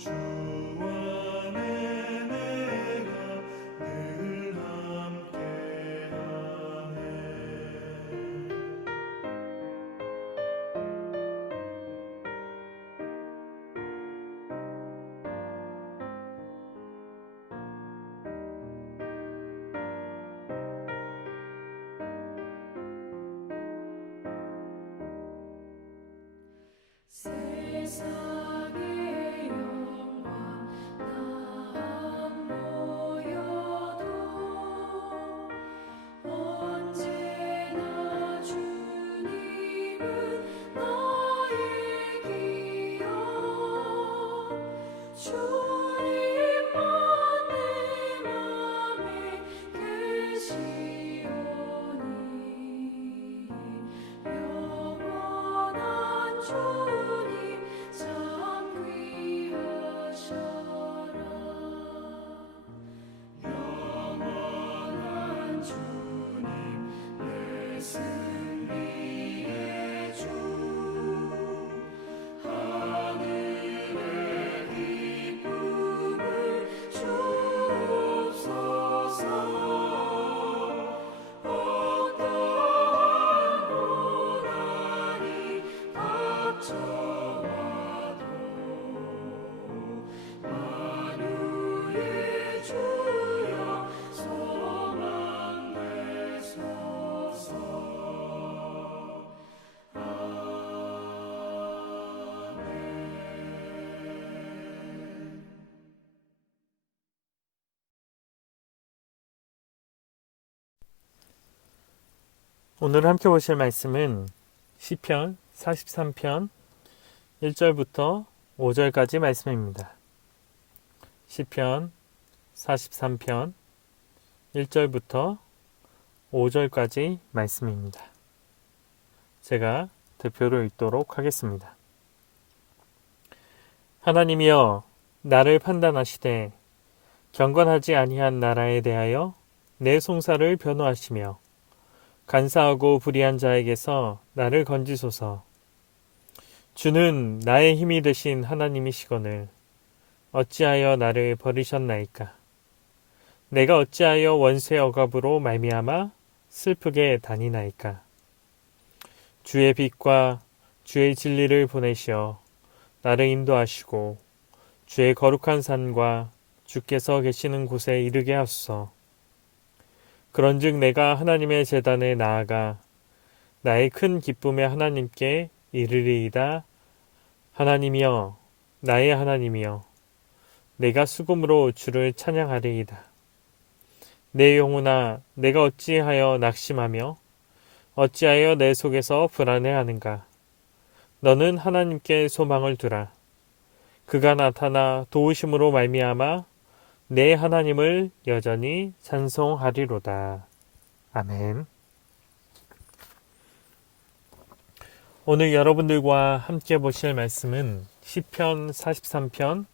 주 안에 내가 늘 함께하네. 세상의 영광 다 모여도 언제나 주님은 나의 기억. 주님만 내 맘에 계시오니 영원한 주님 참 귀하셔라. 영원한 주님 내 승리의 주. 하늘의 기쁨을 주옵소서. 어떠한 고난이 닥쳐와도 만유의 주여 소망 되소서. 아멘. 오늘 함께 보실 말씀은 시편 43편 1절부터 5절까지 말씀입니다. 시편 43편 1절부터 5절까지 말씀입니다. 제가 대표로 읽도록 하겠습니다. 하나님이여 나를 판단하시되 경건하지 아니한 나라에 대하여 내 송사를 변호하시며 간사하고 불의한 자에게서 나를 건지소서. 주는 나의 힘이 되신 하나님이시거늘 어찌하여 나를 버리셨나이까. 내가 어찌하여 원수의 억압으로 말미암아 슬프게 다니나이까. 주의 빛과 주의 진리를 보내시어 나를 인도하시고 주의 거룩한 산과 주께서 계시는 곳에 이르게 하소서. 그런즉 내가 하나님의 제단에 나아가 나의 큰 기쁨의 하나님께 이르리이다. 하나님이여 나의 하나님이여 내가 수금으로 주를 찬양하리이다. 내 영혼아 내가 어찌하여 낙심하며 어찌하여 내 속에서 불안해하는가. 너는 하나님께 소망을 두라. 그가 나타나 도우심으로 말미암아 내 하나님을 여전히 찬송하리로다. 아멘. 오늘 여러분들과 함께 보실 말씀은 시편 43편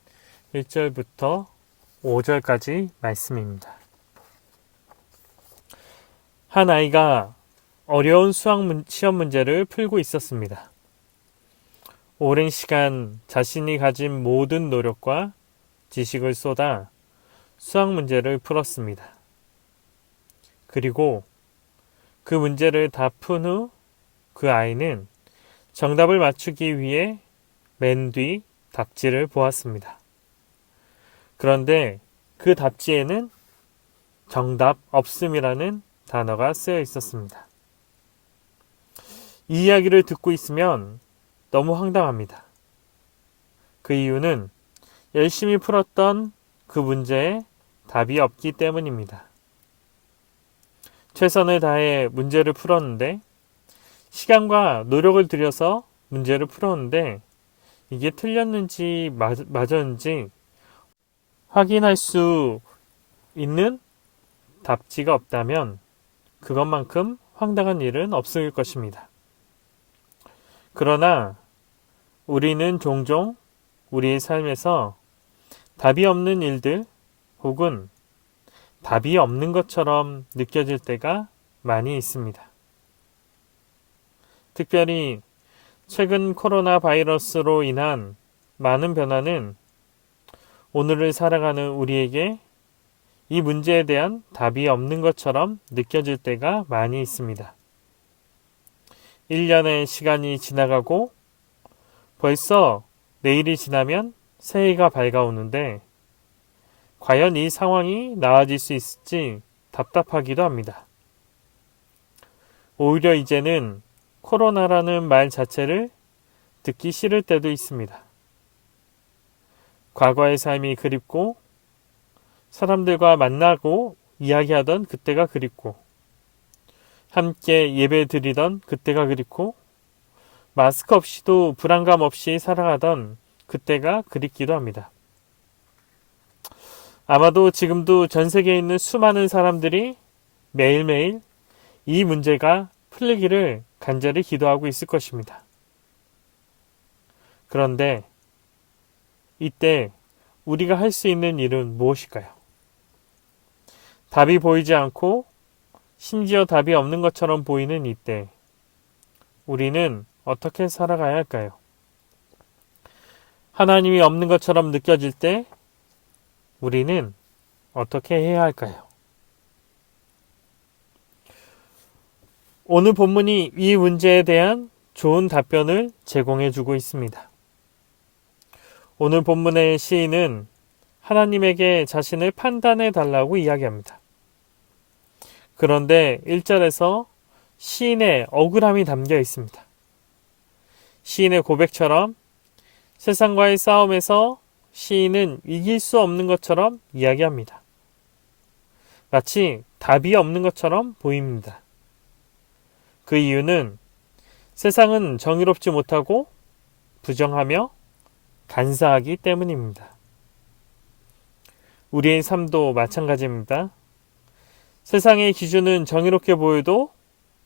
1절부터 5절까지 말씀입니다. 한 아이가 어려운 시험 문제를 풀고 있었습니다. 오랜 시간 자신이 가진 모든 노력과 지식을 쏟아 수학 문제를 풀었습니다. 그리고 그 문제를 다 푼 후 그 아이는 정답을 맞추기 위해 맨 뒤 답지를 보았습니다. 그런데 그 답지에는 정답 없음이라는 단어가 쓰여 있었습니다. 이 이야기를 듣고 있으면 너무 황당합니다. 그 이유는 열심히 풀었던 그 문제에 답이 없기 때문입니다. 최선을 다해 문제를 풀었는데 시간과 노력을 들여서 문제를 풀었는데 이게 틀렸는지 맞았는지 확인할 수 있는 답지가 없다면 그것만큼 황당한 일은 없을 것입니다. 그러나 우리는 종종 우리의 삶에서 답이 없는 일들 혹은 답이 없는 것처럼 느껴질 때가 많이 있습니다. 특별히 최근 코로나 바이러스로 인한 많은 변화는 오늘을 살아가는 우리에게 이 문제에 대한 답이 없는 것처럼 느껴질 때가 많이 있습니다. 1년의 시간이 지나가고 벌써 내일이 지나면 새해가 밝아오는데 과연 이 상황이 나아질 수 있을지 답답하기도 합니다. 오히려 이제는 코로나라는 말 자체를 듣기 싫을 때도 있습니다. 과거의 삶이 그립고 사람들과 만나고 이야기하던 그때가 그립고 함께 예배 드리던 그때가 그립고 마스크 없이도 불안감 없이 살아가던 그때가 그립기도 합니다. 아마도 지금도 전 세계에 있는 수많은 사람들이 매일매일 이 문제가 풀리기를 간절히 기도하고 있을 것입니다. 그런데 이때 우리가 할 수 있는 일은 무엇일까요? 답이 보이지 않고 심지어 답이 없는 것처럼 보이는 이때 우리는 어떻게 살아가야 할까요? 하나님이 없는 것처럼 느껴질 때 우리는 어떻게 해야 할까요? 오늘 본문이 이 문제에 대한 좋은 답변을 제공해 주고 있습니다. 오늘 본문의 시인은 하나님에게 자신을 판단해 달라고 이야기합니다. 그런데 1절에서 시인의 억울함이 담겨 있습니다. 시인의 고백처럼 세상과의 싸움에서 시인은 이길 수 없는 것처럼 이야기합니다. 마치 답이 없는 것처럼 보입니다. 그 이유는 세상은 정의롭지 못하고 부정하며 간사하기 때문입니다. 우리의 삶도 마찬가지입니다. 세상의 기준은 정의롭게 보여도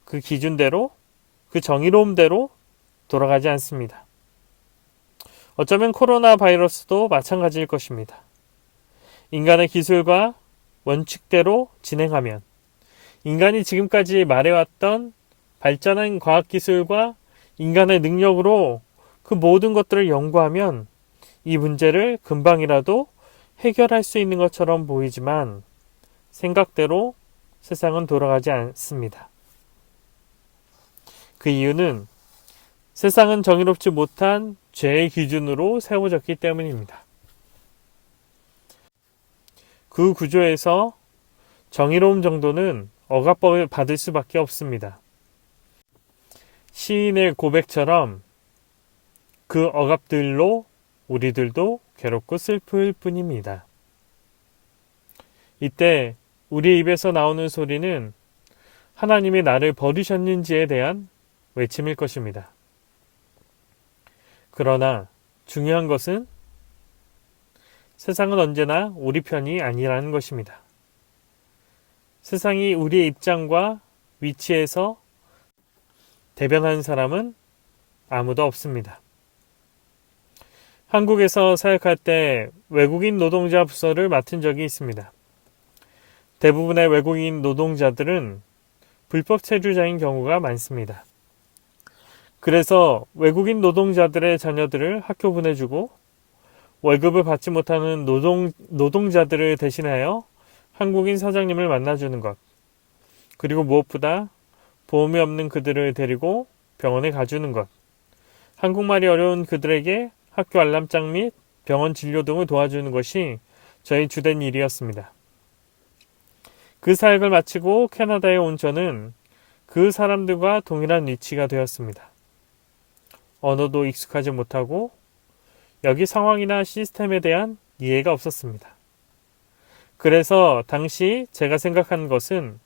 그 기준대로, 그 정의로움대로 돌아가지 않습니다. 어쩌면 코로나 바이러스도 마찬가지일 것입니다. 인간의 기술과 원칙대로 진행하면 인간이 지금까지 말해왔던 발전한 과학기술과 인간의 능력으로 그 모든 것들을 연구하면 이 문제를 금방이라도 해결할 수 있는 것처럼 보이지만 생각대로 세상은 돌아가지 않습니다. 그 이유는 세상은 정의롭지 못한 죄의 기준으로 세워졌기 때문입니다. 그 구조에서 정의로움 정도는 억압을 받을 수밖에 없습니다. 시인의 고백처럼 그 억압들로 우리들도 괴롭고 슬플 뿐입니다. 이때 우리 입에서 나오는 소리는 하나님이 나를 버리셨는지에 대한 외침일 것입니다. 그러나 중요한 것은 세상은 언제나 우리 편이 아니라는 것입니다. 세상이 우리의 입장과 위치에서 대변하는 사람은 아무도 없습니다. 한국에서 사역할 때 외국인 노동자 부서를 맡은 적이 있습니다. 대부분의 외국인 노동자들은 불법 체류자인 경우가 많습니다. 그래서 외국인 노동자들의 자녀들을 학교 보내주고 월급을 받지 못하는 노동자들을 대신하여 한국인 사장님을 만나주는 것, 그리고 무엇보다 보험이 없는 그들을 데리고 병원에 가주는 것, 한국말이 어려운 그들에게 학교 알람장 및 병원 진료 등을 도와주는 것이 저희 주된 일이었습니다. 그 사역을 마치고 캐나다에 온 저는 그 사람들과 동일한 위치가 되었습니다. 언어도 익숙하지 못하고 여기 상황이나 시스템에 대한 이해가 없었습니다. 그래서 당시 제가 생각한 것은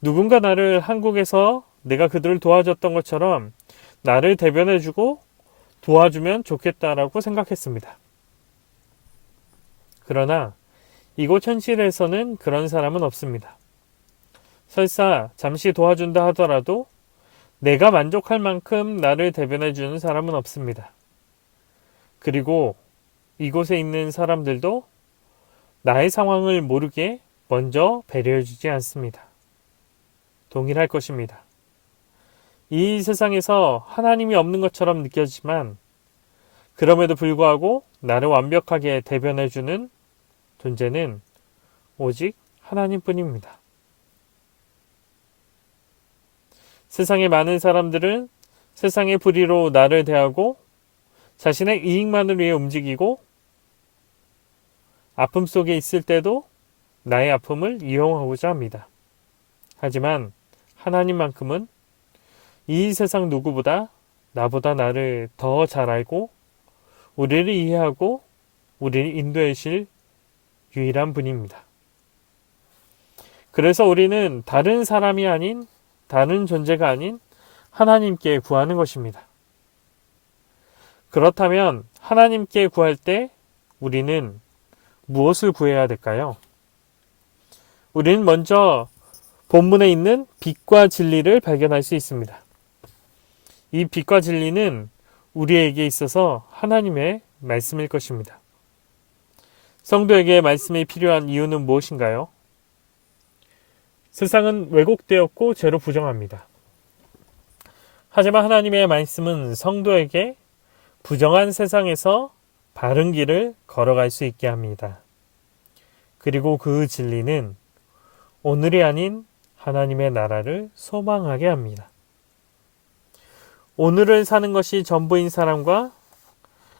누군가 나를 한국에서 내가 그들을 도와줬던 것처럼 나를 대변해주고 도와주면 좋겠다라고 생각했습니다. 그러나 이곳 현실에서는 그런 사람은 없습니다. 설사 잠시 도와준다 하더라도 내가 만족할 만큼 나를 대변해주는 사람은 없습니다. 그리고 이곳에 있는 사람들도 나의 상황을 모르게 먼저 배려해주지 않습니다. 동일할 것입니다. 이 세상에서 하나님이 없는 것처럼 느껴지지만 그럼에도 불구하고 나를 완벽하게 대변해주는 존재는 오직 하나님뿐입니다. 세상의 많은 사람들은 세상의 불의로 나를 대하고 자신의 이익만을 위해 움직이고 아픔 속에 있을 때도 나의 아픔을 이용하고자 합니다. 하지만 하나님만큼은 이 세상 누구보다 나보다 나를 더 잘 알고 우리를 이해하고 우리를 인도해 주실 유일한 분입니다. 그래서 우리는 다른 사람이 아닌 다른 존재가 아닌 하나님께 구하는 것입니다. 그렇다면 하나님께 구할 때 우리는 무엇을 구해야 될까요? 우리는 먼저 본문에 있는 빛과 진리를 발견할 수 있습니다. 이 빛과 진리는 우리에게 있어서 하나님의 말씀일 것입니다. 성도에게 말씀이 필요한 이유는 무엇인가요? 세상은 왜곡되었고 죄로 부정합니다. 하지만 하나님의 말씀은 성도에게 부정한 세상에서 바른 길을 걸어갈 수 있게 합니다. 그리고 그 진리는 오늘이 아닌 하나님의 나라를 소망하게 합니다. 오늘을 사는 것이 전부인 사람과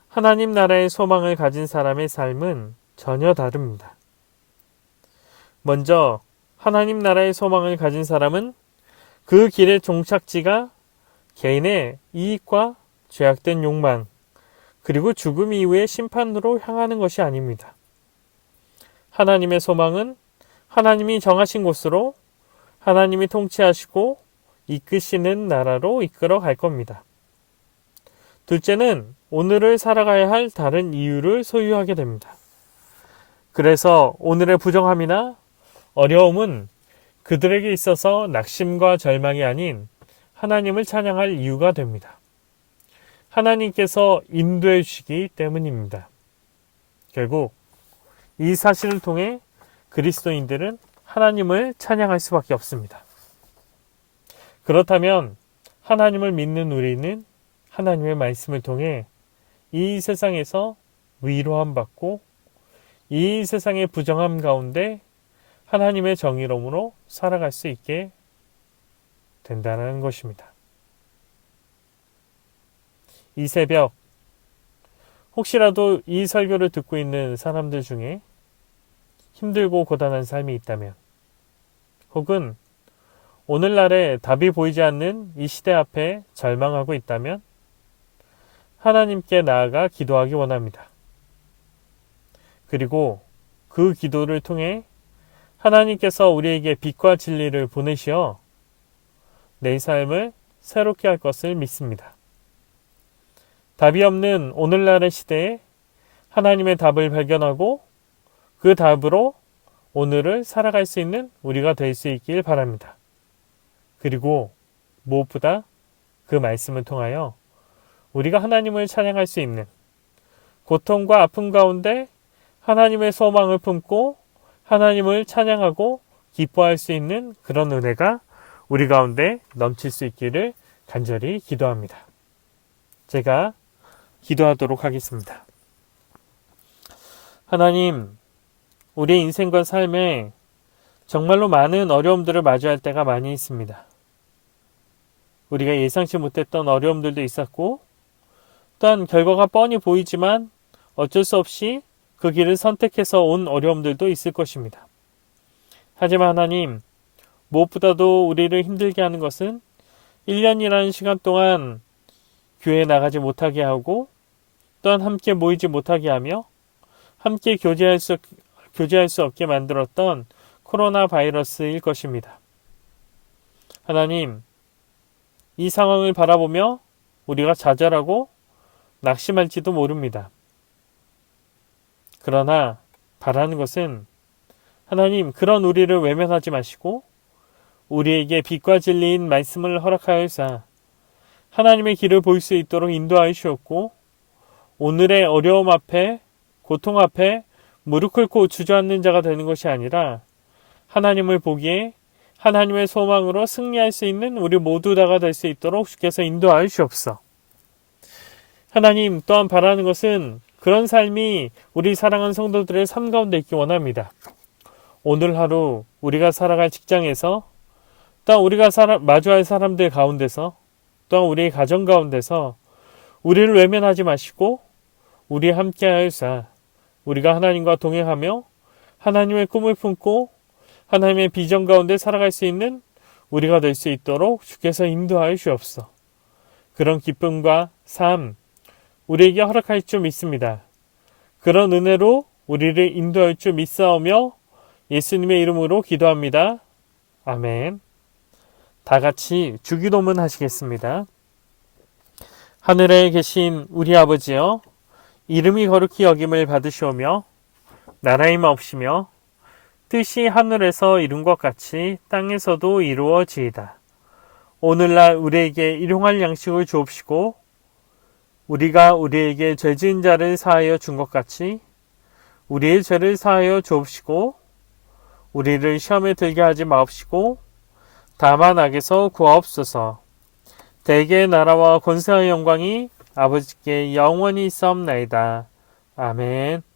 하나님 나라의 소망을 가진 사람의 삶은 전혀 다릅니다. 먼저 하나님 나라의 소망을 가진 사람은 그 길의 종착지가 개인의 이익과 죄악된 욕망, 그리고 죽음 이후의 심판으로 향하는 것이 아닙니다. 하나님의 소망은 하나님이 정하신 곳으로 하나님이 통치하시고 이끄시는 나라로 이끌어 갈 겁니다. 둘째는 오늘을 살아가야 할 다른 이유를 소유하게 됩니다. 그래서 오늘의 부정함이나 어려움은 그들에게 있어서 낙심과 절망이 아닌 하나님을 찬양할 이유가 됩니다. 하나님께서 인도해 주시기 때문입니다. 결국 이 사실을 통해 그리스도인들은 하나님을 찬양할 수밖에 없습니다. 그렇다면 하나님을 믿는 우리는 하나님의 말씀을 통해 이 세상에서 위로함 받고 이 세상의 부정함 가운데 하나님의 정의로움으로 살아갈 수 있게 된다는 것입니다. 이 새벽 혹시라도 이 설교를 듣고 있는 사람들 중에 힘들고 고단한 삶이 있다면, 혹은 오늘날에 답이 보이지 않는 이 시대 앞에 절망하고 있다면 하나님께 나아가 기도하기 원합니다. 그리고 그 기도를 통해 하나님께서 우리에게 빛과 진리를 보내시어 내 삶을 새롭게 할 것을 믿습니다. 답이 없는 오늘날의 시대에 하나님의 답을 발견하고 그 답으로 오늘을 살아갈 수 있는 우리가 될 수 있길 바랍니다. 그리고 무엇보다 그 말씀을 통하여 우리가 하나님을 찬양할 수 있는, 고통과 아픔 가운데 하나님의 소망을 품고 하나님을 찬양하고 기뻐할 수 있는 그런 은혜가 우리 가운데 넘칠 수 있기를 간절히 기도합니다. 제가 기도하도록 하겠습니다. 하나님, 우리의 인생과 삶에 정말로 많은 어려움들을 마주할 때가 많이 있습니다. 우리가 예상치 못했던 어려움들도 있었고, 또한 결과가 뻔히 보이지만 어쩔 수 없이 그 길을 선택해서 온 어려움들도 있을 것입니다. 하지만 하나님, 무엇보다도 우리를 힘들게 하는 것은 1년이라는 시간 동안 교회에 나가지 못하게 하고, 또한 함께 모이지 못하게 하며 함께 교제할 수 없게 만들었던 코로나 바이러스일 것입니다. 하나님, 이 상황을 바라보며 우리가 좌절하고 낙심할지도 모릅니다. 그러나 바라는 것은 하나님, 그런 우리를 외면하지 마시고 우리에게 빛과 진리인 말씀을 허락하여사 하나님의 길을 볼 수 있도록 인도하여 주셨고, 오늘의 어려움 앞에, 고통 앞에 무릎 꿇고 주저앉는 자가 되는 것이 아니라 하나님을 보기에 하나님의 소망으로 승리할 수 있는 우리 모두 다가 될 수 있도록 주께서 인도하여 주옵소서. 하나님, 또한 바라는 것은 그런 삶이 우리 사랑하는 성도들의 삶 가운데 있기 원합니다. 오늘 하루 우리가 살아갈 직장에서, 또한 우리가 마주할 사람들 가운데서, 또한 우리의 가정 가운데서 우리를 외면하지 마시고 우리 함께하여서 우리가 하나님과 동행하며 하나님의 꿈을 품고 하나님의 비전 가운데 살아갈 수 있는 우리가 될 수 있도록 주께서 인도하여 주옵소서. 그런 기쁨과 삶 우리에게 허락할 줄 믿습니다. 그런 은혜로 우리를 인도할 줄 믿사오며 예수님의 이름으로 기도합니다. 아멘. 다 같이 주기도문 하시겠습니다. 하늘에 계신 우리 아버지여, 이름이 거룩히 여김을 받으시오며 나라의 마옵시며 뜻이 하늘에서 이룬 것 같이 땅에서도 이루어지이다. 오늘날 우리에게 일용할 양식을 주옵시고 우리가 우리에게 죄 지은 자를 사하여 준 것 같이 우리의 죄를 사하여 주옵시고 우리를 시험에 들게 하지 마옵시고 다만 악에서 구하옵소서. 대개의 나라와 권세와 영광이 아버지께 영원히 있사옵나이다. 아멘.